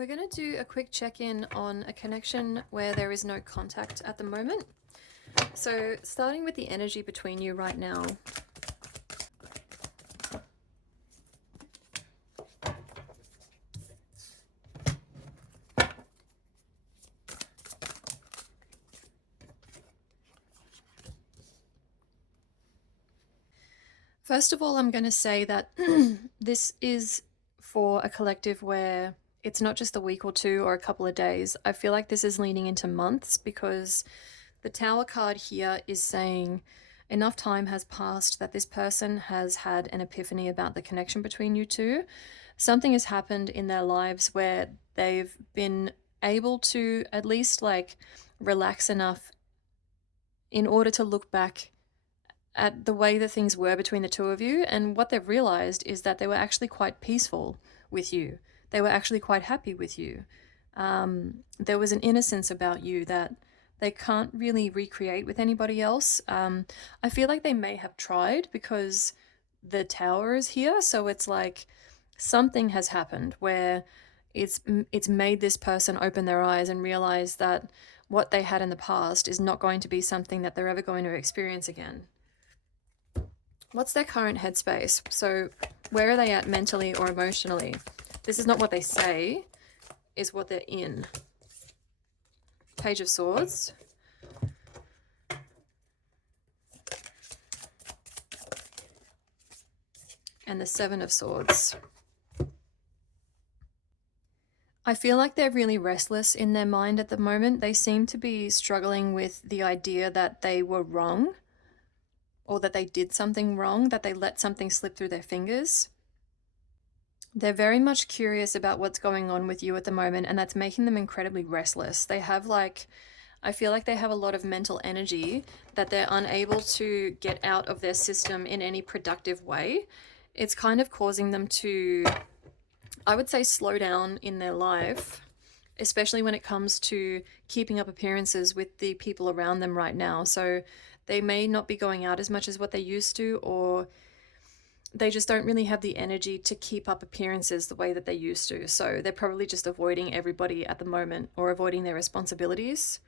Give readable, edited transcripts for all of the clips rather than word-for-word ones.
We're going to do a quick check-in on a connection where there is no contact at the moment. So starting with the energy between you right now. First of all, I'm going to say that this is for a collective where it's not just a week or two or a couple of days. I feel like this is leaning into months because the Tower card here is saying enough time has passed that this person has had an epiphany about the connection between you two. Something has happened in their lives where they've been able to at least relax enough in order to look back at the way that things were between the two of you. And what they've realized is that they were actually quite peaceful with you. They were actually quite happy with you. There was an innocence about you that they can't really recreate with anybody else. I feel like they may have tried because the Tower is here. So it's like something has happened where it's made this person open their eyes and realize that what they had in the past is not going to be something that they're ever going to experience again. What's their current headspace? So where are they at mentally or emotionally? This is not what they say, is what they're in. Page of Swords. And the Seven of Swords. I feel like they're really restless in their mind at the moment. They seem to be struggling with the idea that they were wrong, or that they did something wrong, that they let something slip through their fingers. They're very much curious about what's going on with you at the moment, and that's making them incredibly restless. They have I feel like they have a lot of mental energy that they're unable to get out of their system in any productive way. It's kind of causing them to, I would say, slow down in their life, especially when it comes to keeping up appearances with the people around them right now. So they may not be going out as much as what they used to, or they just don't really have the energy to keep up appearances the way that they used to. So they're probably just avoiding everybody at the moment or avoiding their responsibilities.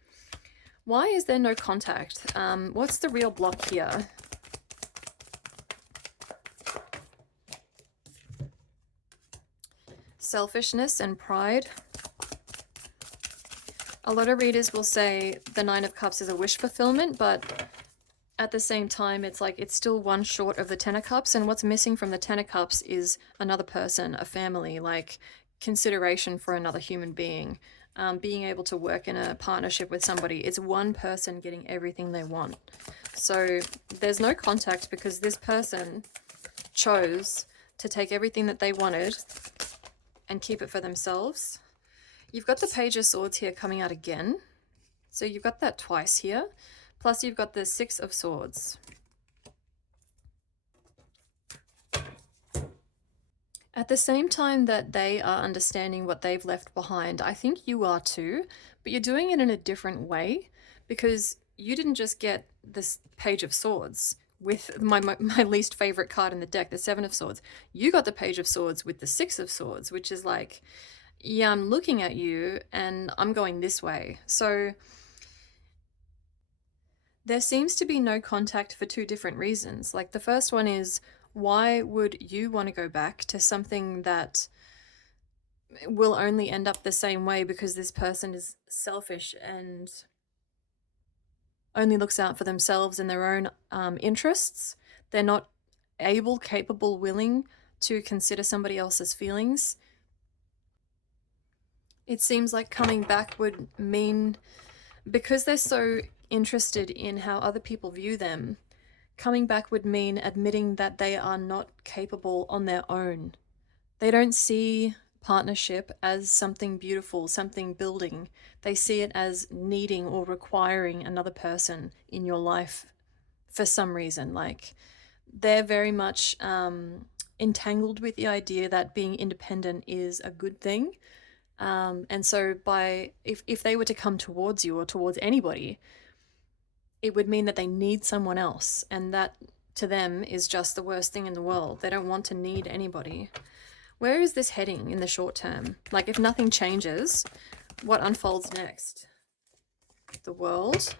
Why is there no contact? What's the real block here? Selfishness and pride. A lot of readers will say the Nine of Cups is a wish fulfillment, but at the same time, it's like it's still one short of the Ten of Cups, and what's missing from the Ten of Cups is another person, a family, like consideration for another human being, being able to work in a partnership with somebody. It's one person getting everything they want. So there's no contact because this person chose to take everything that they wanted and keep it for themselves. You've got the Page of Swords here coming out again. So you've got that twice here. Plus you've got the Six of Swords. At the same time that they are understanding what they've left behind, I think you are too, but you're doing it in a different way because you didn't just get this Page of Swords with my least favorite card in the deck, the Seven of Swords. You got the Page of Swords with the Six of Swords, which is like, yeah, I'm looking at you and I'm going this way. So there seems to be no contact for two different reasons. Like the first one is, why would you want to go back to something that will only end up the same way because this person is selfish and only looks out for themselves and their own interests? They're not able, capable, willing to consider somebody else's feelings. It seems like coming back would mean, because they're so interested in how other people view them, coming back would mean admitting that they are not capable on their own. They don't see partnership as something beautiful, something building. They see it as needing or requiring another person in your life for some reason. Like they're very much entangled with the idea that being independent is a good thing. And so if they were to come towards you or towards anybody, it would mean that they need someone else, and that to them is just the worst thing in the world. They don't want to need anybody. Where is this heading in the short term? Like, if nothing changes, what unfolds next? The World.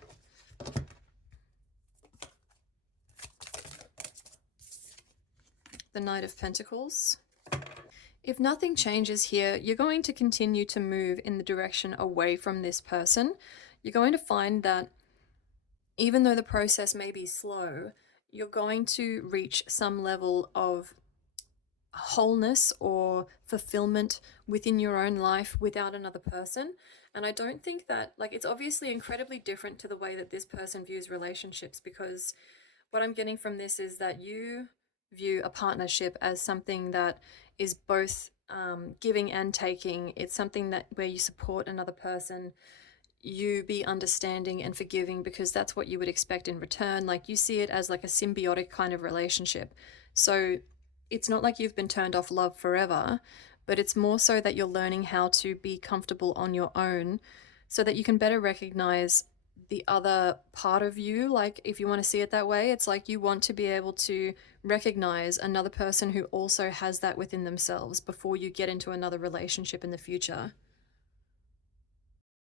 The Knight of Pentacles. If nothing changes here, you're going to continue to move in the direction away from this person. You're going to find that even though the process may be slow, you're going to reach some level of wholeness or fulfillment within your own life without another person. And I don't think that, like, it's obviously incredibly different to the way that this person views relationships, because what I'm getting from this is that you view a partnership as something that is both giving and taking. It's something that where you support another person, you be understanding and forgiving because that's what you would expect in return. Like, you see it as like a symbiotic kind of relationship. So it's not like you've been turned off love forever, but it's more so that you're learning how to be comfortable on your own so that you can better recognize the other part of you. Like, if you want to see it that way, it's like you want to be able to recognize another person who also has that within themselves before you get into another relationship in the future.